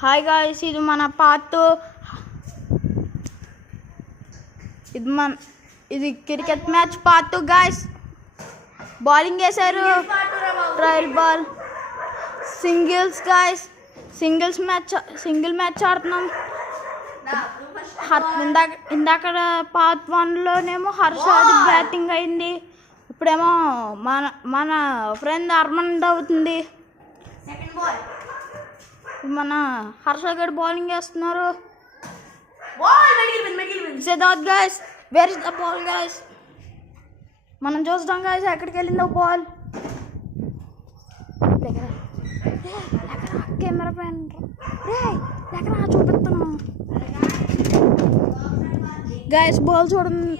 Hi guys, ఇది మన part ఇది cricket match part guys. Bowling వేశారు, trial ball, singles guys. Single match ఆడుతున్నాం. ఇందాక పార్ట్ 1లోనేమో హర్షాది బ్యాటింగ్ అయింది. ఇప్పుడేమో మన ఫ్రెండ్ అర్మండ్ అవుతుంది. మన హర్ష గారు బౌలింగ్ వేస్తున్నారు. Guys, where is the ball guys? మనం చూస్తాం గైస్ ఎక్కడికి వెళ్ళిందో బాల్. కెమెరా పైన చూపిస్తున్నాం గైస్. బాల్ చూడండి,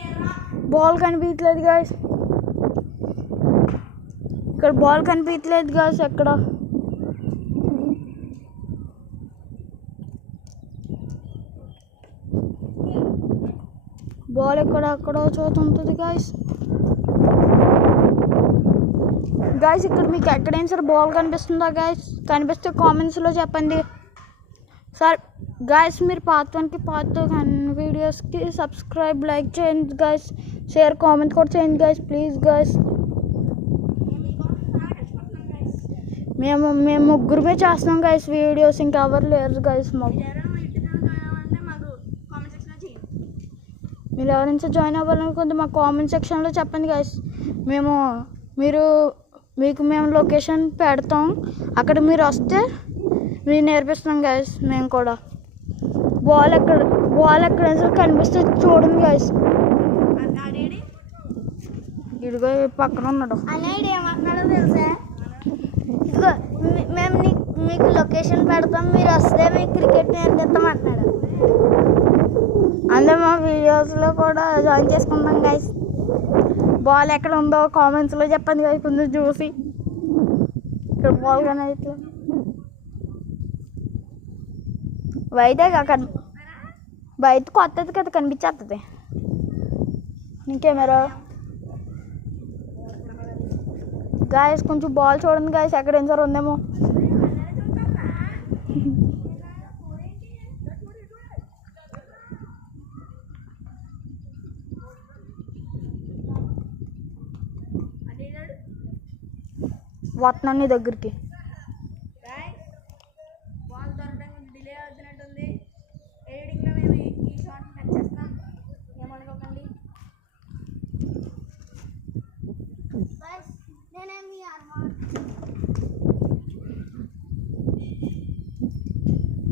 బాల్ కనిపించలేదు గైస్. ఇక్కడ బాల్ కనిపించలేదు గైస్. ఎక్కడ బాల్ ఎక్కడో చోట ఉంటుంది గైస్. ఇక్కడ మీకు ఎక్కడైనా సరే బాల్ కనిపిస్తుందా గైస్? కనిపిస్తే కామెంట్స్లో చెప్పండి. సార్ గైస్, మీరు పార్ట్ 1కి పార్ట్ 2 వీడియోస్కి సబ్స్క్రైబ్, లైక్ చేయండి గైస్. షేర్, కామెంట్ కూడా చేయండి గైస్, ప్లీజ్ గైస్. మేము ముగ్గురమే చేస్తున్నాం గైస్ వీడియోస్, ఇంకెవరు లేరు గైస్. మీరు ఎవరైనా జాయిన్ అవ్వాలనుకుంటే మా కామెంట్ సెక్షన్లో చెప్పండి గైస్. మేము లొకేషన్ పెడతాం, అక్కడ మీరు వస్తే మీరు నేర్పిస్తాం గైస్. మేము కూడా బాల్ ఎక్కడ కనిపిస్తే చూడండి గైస్. ఇదిగో పక్కన ఉన్నాడు. ఏమంటున్నాడో తెలుసా? మేము మీకు లొకేషన్ పెడతాం, మీరు వస్తే మీకు క్రికెట్ నేర్పిస్తాం అంటున్నాడు. అందరూ మా వీడియోస్లో కూడా జాయిన్ చేసుకుందాం గైస్. బాల్ ఎక్కడ ఉందో కామెంట్స్లో చెప్పండి గైస్, కొంచెం చూసి. ఇక్కడ బాల్ కానీ అయితే బయట కొత్తది కదా కనిపించేస్తుంది. కెమెరా గాయస్, కొంచెం బాల్ చూడండి గాయస్, ఎక్కడైనా సరే ఉందేమో. వస్తున్నాను నీ దగ్గరికి.